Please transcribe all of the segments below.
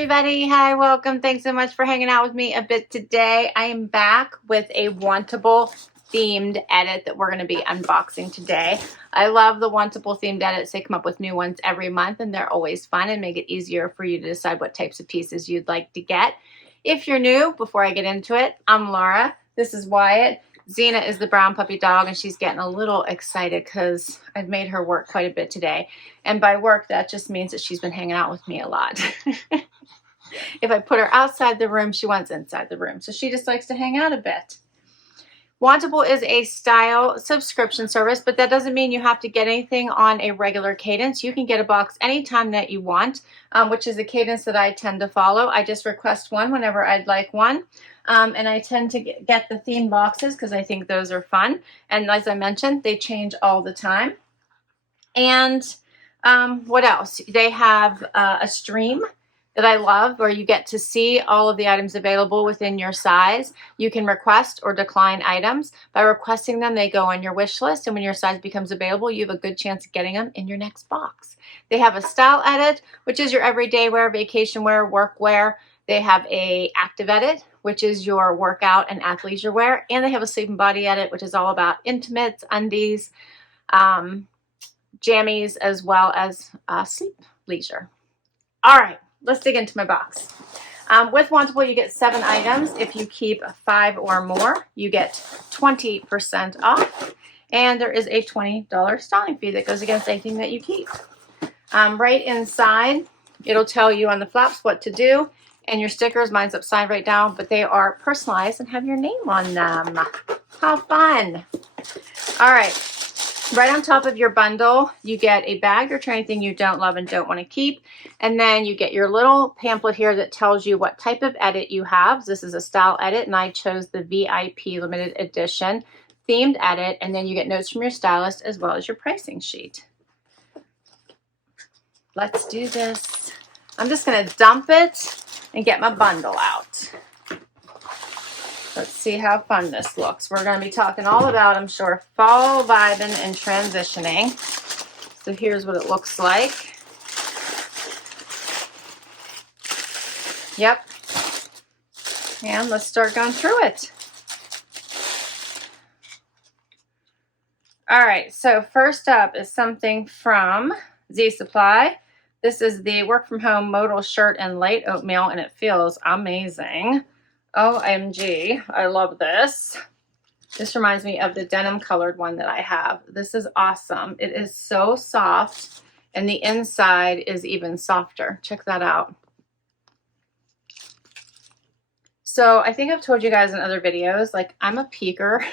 everybody. Hi, welcome. Thanks so much for hanging out with me a bit today. I am back with a Wantable themed edit that we're going to be unboxing today. I love the Wantable themed edits. They come up with new ones every month and they're always fun and make it easier for you to decide what types of pieces you'd like to get. If you're new, before I get into it, I'm Laura. This is Wyatt. Xena is the brown puppy dog, and she's getting a little excited because I've made her work quite a bit today. And by work, that just means that she's been hanging out with me a lot. If I put her outside the room, she wants inside the room. So she just likes to hang out a bit. Wantable is a style subscription service, but that doesn't mean you have to get anything on a regular cadence. You can get a box anytime that you want, which is a cadence that I tend to follow. I just request one whenever I'd like one. And I tend to get the theme boxes because I think those are fun. And as I mentioned, they change all the time. And what else? They have a stream that I love where you get to see all of the items available within your size. You can request or decline items. By requesting them, they go on your wish list. And when your size becomes available, you have a good chance of getting them in your next box. They have a style edit, which is your everyday wear, vacation wear, work wear. They have a active edit, which is your workout and athleisure wear. And they have a sleep and body edit, which is all about intimates, undies, jammies, as well as sleep leisure. All right, let's dig into my box. With Wantable, you get 7 items. If you keep 5 or more, you get 20% off. And there is a $20 styling fee that goes against anything that you keep. Right inside, it'll tell you on the flaps what to do. And your stickers, mine's upside right down, but they are personalized and have your name on them. How fun. All right, right on top of your bundle, you get a bag or anything you don't love and don't want to keep. And then you get your little pamphlet here that tells you what type of edit you have. This is a style edit, and I chose the VIP limited edition themed edit. And then you get notes from your stylist as well as your pricing sheet. Let's do this. I'm just going to dump it and get my bundle out. Let's see how fun this looks. We're going to be talking all about, I'm sure, fall vibing and transitioning. So here's what it looks like. Yep. And let's start going through it. All right, so first up is something from Z Supply. This is the work from home modal shirt and light oatmeal, and it feels amazing. OMG, I love this. This reminds me of the denim colored one that I have. This is awesome. It is so soft, and the inside is even softer. Check that out. So I think I've told you guys in other videos, like, I'm a peeker.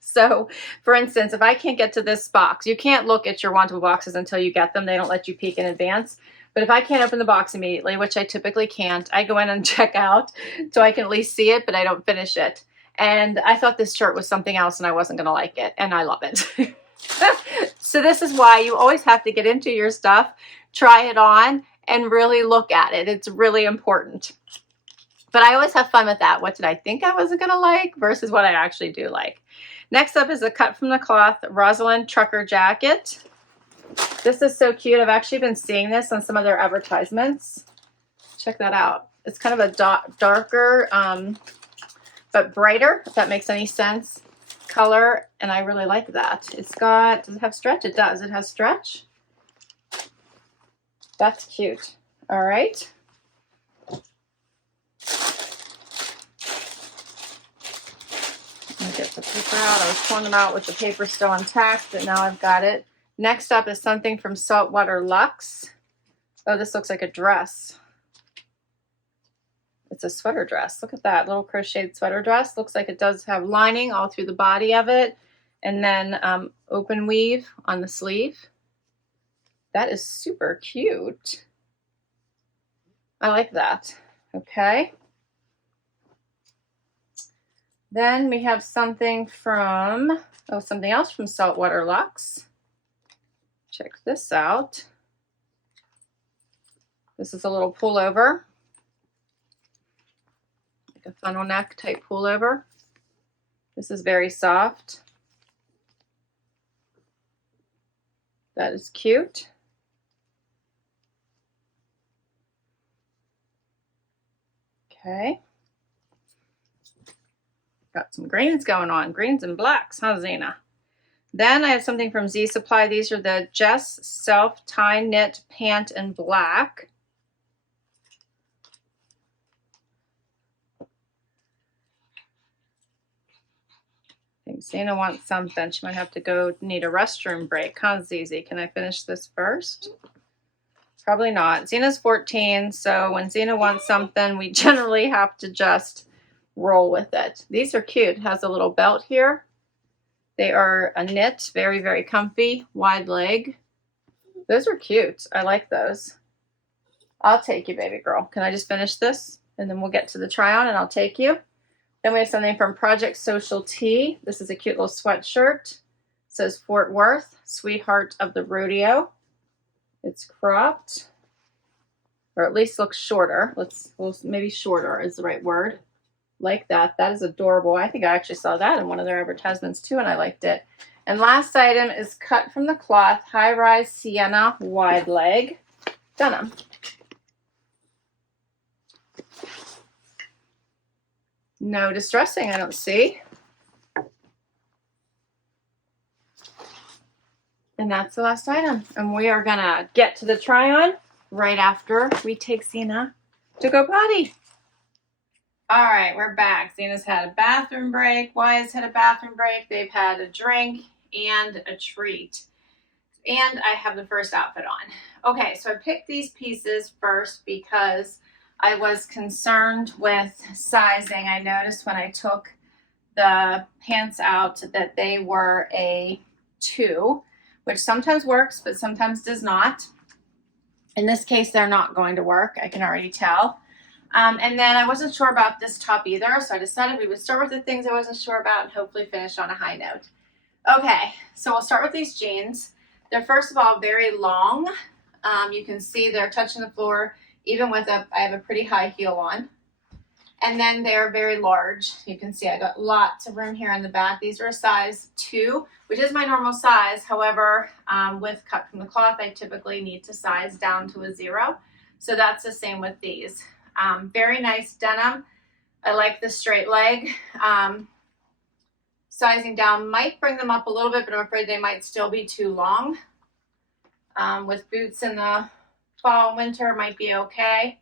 So, for instance, if I can't get to this box, you can't look at your Wantable boxes until you get them. They don't let you peek in advance. But if I can't open the box immediately, which I typically can't, I go in and check out so I can at least see it, but I don't finish it. And I thought this shirt was something else and I wasn't going to like it, and I love it. So this is why you always have to get into your stuff, try it on, and really look at it. It's really important. But I always have fun with that. What did I think I wasn't going to like versus what I actually do like? Next up is a cut from the Kloth Rosalyn trucker jacket. This is so cute. I've actually been seeing this on some of their advertisements. Check that out. It's kind of a darker, but brighter, if that makes any sense, color. And I really like that. It's got, does it have stretch? It does. It has stretch. That's cute. All right. Get the paper out. I was pulling them out with the paper still intact, but now I've got it. Next up is something from Saltwater Luxe. Oh, this looks like a dress. It's a sweater dress. Look at that little crocheted sweater dress. Looks like it does have lining all through the body of it, and then open weave on the sleeve. That is super cute. I like that. Okay. Then we have something from, something else from Saltwater Luxe. Check this out. This is a little pullover, like a funnel neck type pullover. This is very soft. That is cute. Okay. Got some greens going on, greens and blacks, huh, Zena? Then I have something from Z Supply. These are the Jess Self Tie Knit Pant in black. I think Zena wants something. She might have to go need a restroom break, huh, Zizi? Can I finish this first? Probably not. Zena's 14, so when Zena wants something, we generally have to just roll with it. These are cute. It has a little belt here. They are a knit, very, very comfy, wide leg. Those are cute. I like those. I'll take you, baby girl. Can I just finish this? And then we'll get to the try on and I'll take you. Then we have something from Project Social Tee. This is a cute little sweatshirt. It says Fort Worth, Sweetheart of the Rodeo. It's cropped, or at least looks shorter. Well, maybe shorter is the right word. Like that. That is adorable. I think I actually saw that in one of their advertisements too, and I liked it. And last item is cut from the Kloth high-rise Sienna wide leg denim. No distressing, I don't see. And that's the last item. And we are gonna get to the try-on right after we take Sienna to go potty. All right, we're back. Zena's had a bathroom break. Wyatt's had a bathroom break. They've had a drink and a treat. And I have the first outfit on. Okay, so I picked these pieces first because I was concerned with sizing. I noticed when I took the pants out that they were a 2, which sometimes works, but sometimes does not. In this case, they're not going to work. I can already tell. And then I wasn't sure about this top either, so I decided we would start with the things I wasn't sure about and hopefully finish on a high note. Okay, so we'll start with these jeans. They're first of all very long. You can see they're touching the floor, even with I have a pretty high heel on. And then they're very large. You can see I got lots of room here in the back. These are a size 2, which is my normal size. However, with cut from the cloth, I typically need to size down to a 0. So that's the same with these. Very nice denim. I like the straight leg. Sizing down might bring them up a little bit, but I'm afraid they might still be too long. With boots in the fall, winter might be okay.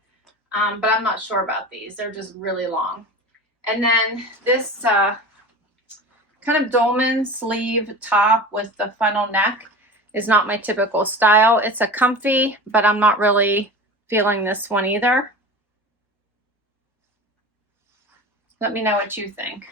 But I'm not sure about these. They're just really long. And then this kind of dolman sleeve top with the funnel neck is not my typical style. It's a comfy, but I'm not really feeling this one either. Let me know what you think.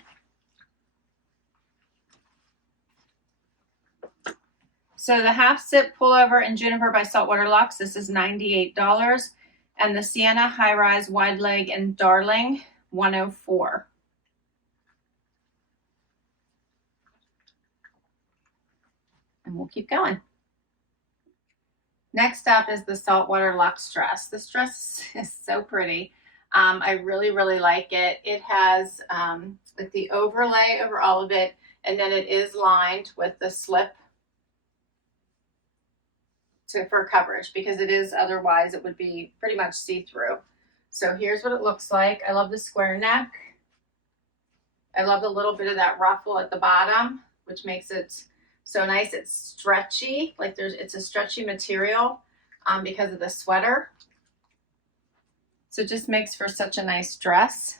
So the half zip pullover in Juniper by Saltwater Luxe, this is $98. And the Sienna high rise wide leg in Darling, $104. And we'll keep going. Next up is the Saltwater Luxe dress. This dress is so pretty. I really, really like it. It has like the overlay over all of it, and then it is lined with the slip for coverage, because it is, otherwise it would be pretty much see-through. So here's what it looks like. I love the square neck. I love the little bit of that ruffle at the bottom, which makes it so nice. It's stretchy, like it's a stretchy material because of the sweater. So it just makes for such a nice dress.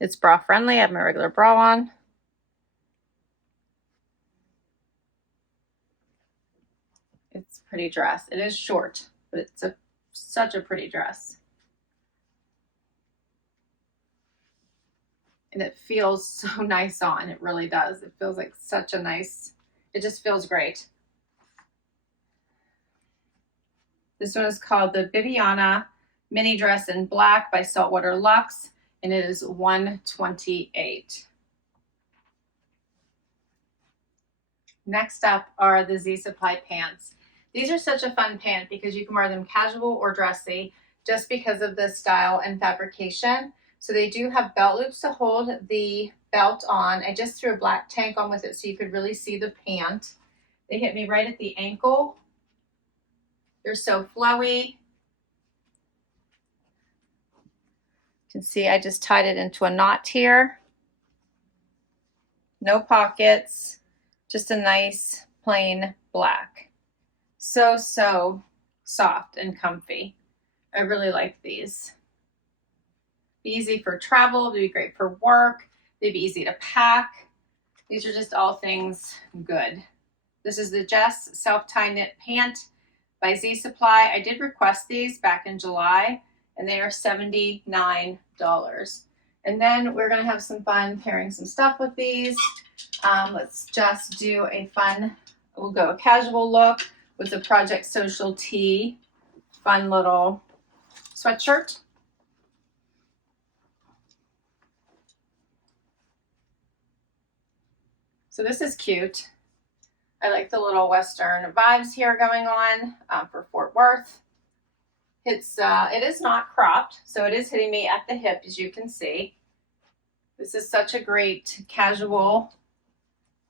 It's bra friendly. I have my regular bra on. It's a pretty dress. It is short, but it's such a pretty dress. And it feels so nice on. It really does. It feels like such a nice, it just feels great. This one is called the Bibianna mini dress in black by Saltwater Luxe, and it is $128. Next up are the Z Supply pants. These are such a fun pant because you can wear them casual or dressy just because of the style and fabrication. So they do have belt loops to hold the belt on. I just threw a black tank on with it so you could really see the pant. They hit me right at the ankle. They're so flowy. can see I just tied it into a knot here. No pockets, just a nice plain black. So soft and comfy. I really like these. Be easy for travel, be great for work, they'd be easy to pack. These are just all things good. This is the Jess self-tie knit pant by Z Supply. I did request these back in July and they are $79. And then we're gonna have some fun pairing some stuff with these. Let's just do a fun, we'll go a casual look with the Project Social tee, fun little sweatshirt. So this is cute. I like the little Western vibes here going on for Fort Worth. It is not cropped, so it is hitting me at the hip, as you can see. This is such a great casual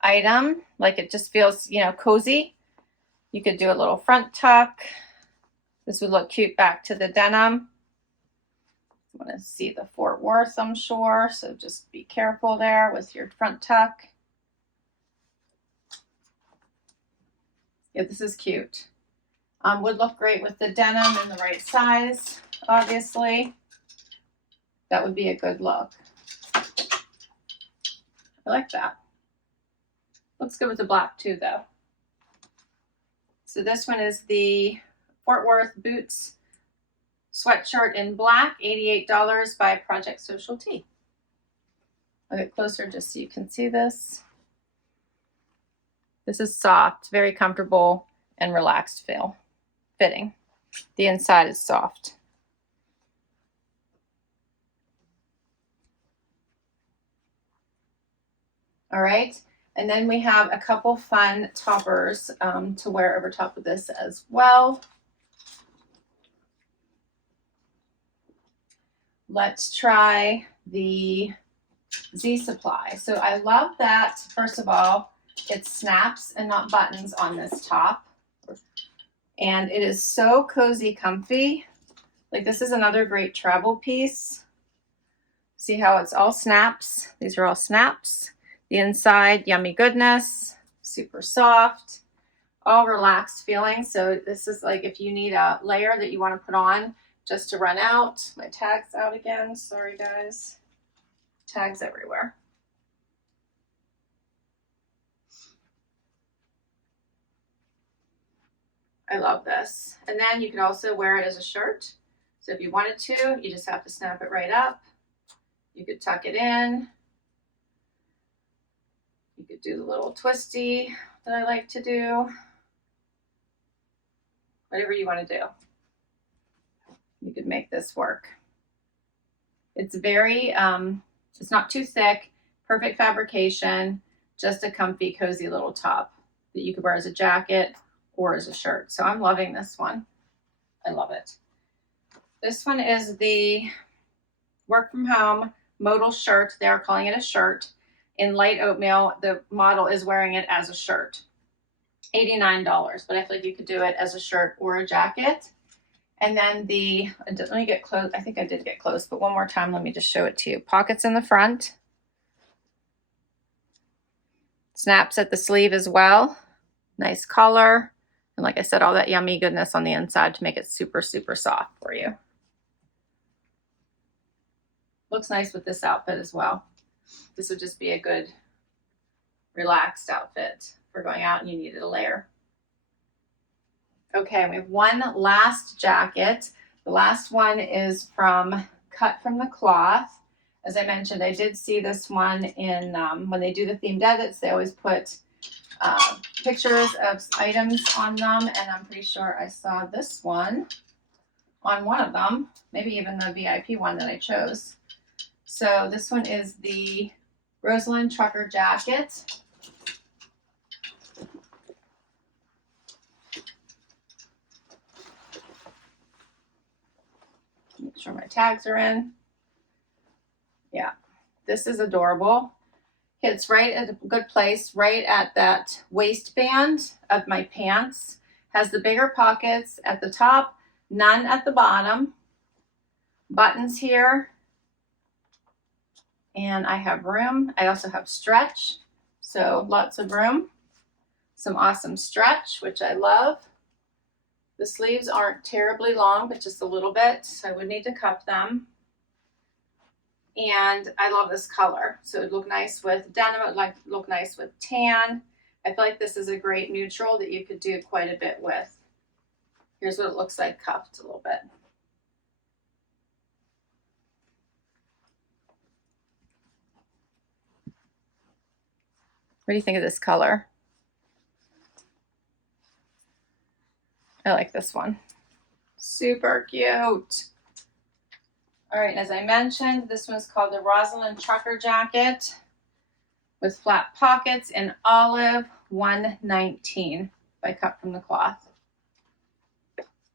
item. Like it just feels, you know, cozy. You could do a little front tuck. This would look cute back to the denim. You want to see the Fort Worth, I'm sure, so just be careful there with your front tuck. Yeah, this is cute. Would look great with the denim in the right size, obviously. That would be a good look. I like that. Looks good with the black too, though. So this one is the Fort Worth Boots sweatshirt in black, $88 by Project Social Tee. I'll get closer just so you can see this. This is soft, very comfortable and relaxed fitting. The inside is soft. All right, and then we have a couple fun toppers to wear over top of this as well. Let's try the Z Supply. So I love that, first of all, it snaps and not buttons on this top. And it is so cozy, comfy. Like this is another great travel piece. See how it's all snaps? These are all snaps. The inside, yummy goodness, super soft, all relaxed feeling. So this is like if you need a layer that you want to put on just to run out. My tag's out again, sorry guys. Tags everywhere. I love this. And then you can also wear it as a shirt. So if you wanted to, you just have to snap it right up. You could tuck it in. You could do the little twisty that I like to do. Whatever you want to do. You could make this work. It's very, it's not too thick, perfect fabrication, just a comfy, cozy little top that you could wear as a jacket or as a shirt. So I'm loving this one. I love it. This one is the work from home modal shirt. They're calling it a shirt in light oatmeal. The model is wearing it as a shirt. $89, but I feel like you could do it as a shirt or a jacket. And then the, let me get close. I think I did get close, but one more time, let me just show it to you. Pockets in the front. Snaps at the sleeve as well. Nice collar. And like I said, all that yummy goodness on the inside to make it super, super soft for you. Looks nice with this outfit as well. This would just be a good relaxed outfit for going out and you needed a layer. Okay, we have one last jacket. The last one is cut from the Kloth. As I mentioned, I did see this one in, when they do the themed edits, they always put pictures of items on them, and I'm pretty sure I saw this one on one of them, maybe even the VIP one that I chose. So this one is the Rosalyn trucker jacket. Make sure my tags are in. Yeah, this is adorable. It's right at a good place, right at that waistband of my pants. Has the bigger pockets at the top, none at the bottom. Buttons here, And I have room. I also have stretch, so lots of room. Some awesome stretch, which I love. The sleeves aren't terribly long, but just a little bit, so I would need to cuff them. And I love this color, so it would look nice with denim. It would look nice with tan. I feel like this is a great neutral that you could do quite a bit with. Here's what it looks like cuffed a little bit. What do you think of this color? I like this one. Super cute. All right, and as I mentioned, this one's called the Rosalyn Trucker Jacket with flat pockets in olive, $119 by Cut from the Cloth.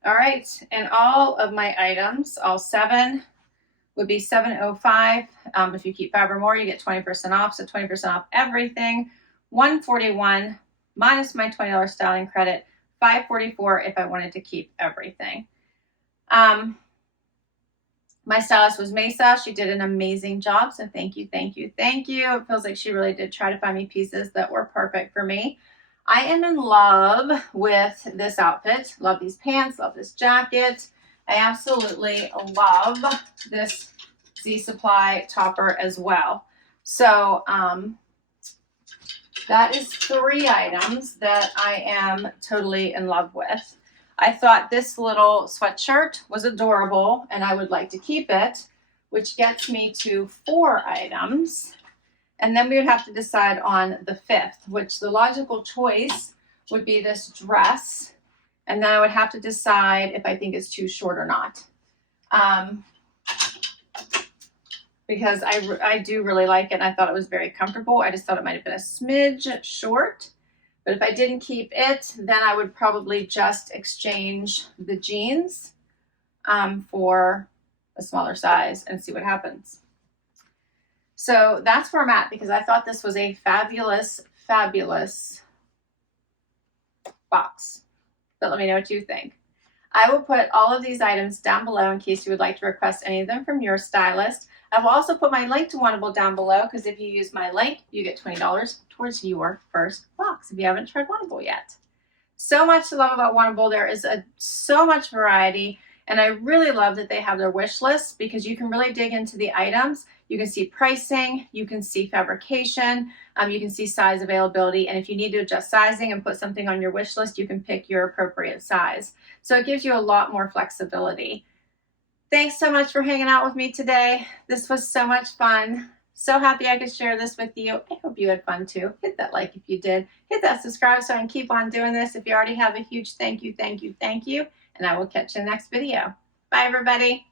All right, and all of my items, all 7, would be $705. If you keep 5 or more, you get 20% off, so 20% off everything. $141 minus my $20 styling credit, $544 if I wanted to keep everything. My stylist was Mesa. She did an amazing job, so thank you, thank you, thank you. It feels like she really did try to find me pieces that were perfect for me. I am in love with this outfit. Love these pants, love this jacket. I absolutely love this Z Supply topper as well. So that is 3 items that I am totally in love with. I thought this little sweatshirt was adorable and I would like to keep it, which gets me to 4 items. And then we would have to decide on the 5th, which the logical choice would be this dress. And then I would have to decide if I think it's too short or not. Because I do really like it and I thought it was very comfortable. I just thought it might have been a smidge short. But if I didn't keep it, then I would probably just exchange the jeans for a smaller size and see what happens. So that's where I'm at because I thought this was a fabulous, fabulous box. But let me know what you think. I will put all of these items down below in case you would like to request any of them from your stylist. I will also put my link to Wantable down below because if you use my link, you get $20 towards your first box if you haven't tried Wantable yet. So much to love about Wantable. There is so much variety, and I really love that they have their wish list because you can really dig into the items. You can see pricing, you can see fabrication, you can see size availability, and if you need to adjust sizing and put something on your wish list, you can pick your appropriate size. So it gives you a lot more flexibility. Thanks so much for hanging out with me today. This was so much fun. So happy I could share this with you. I hope you had fun too. Hit that like if you did. Hit that subscribe so I can keep on doing this. If you already have, a huge thank you, thank you, thank you. And I will catch you in the next video. Bye, everybody.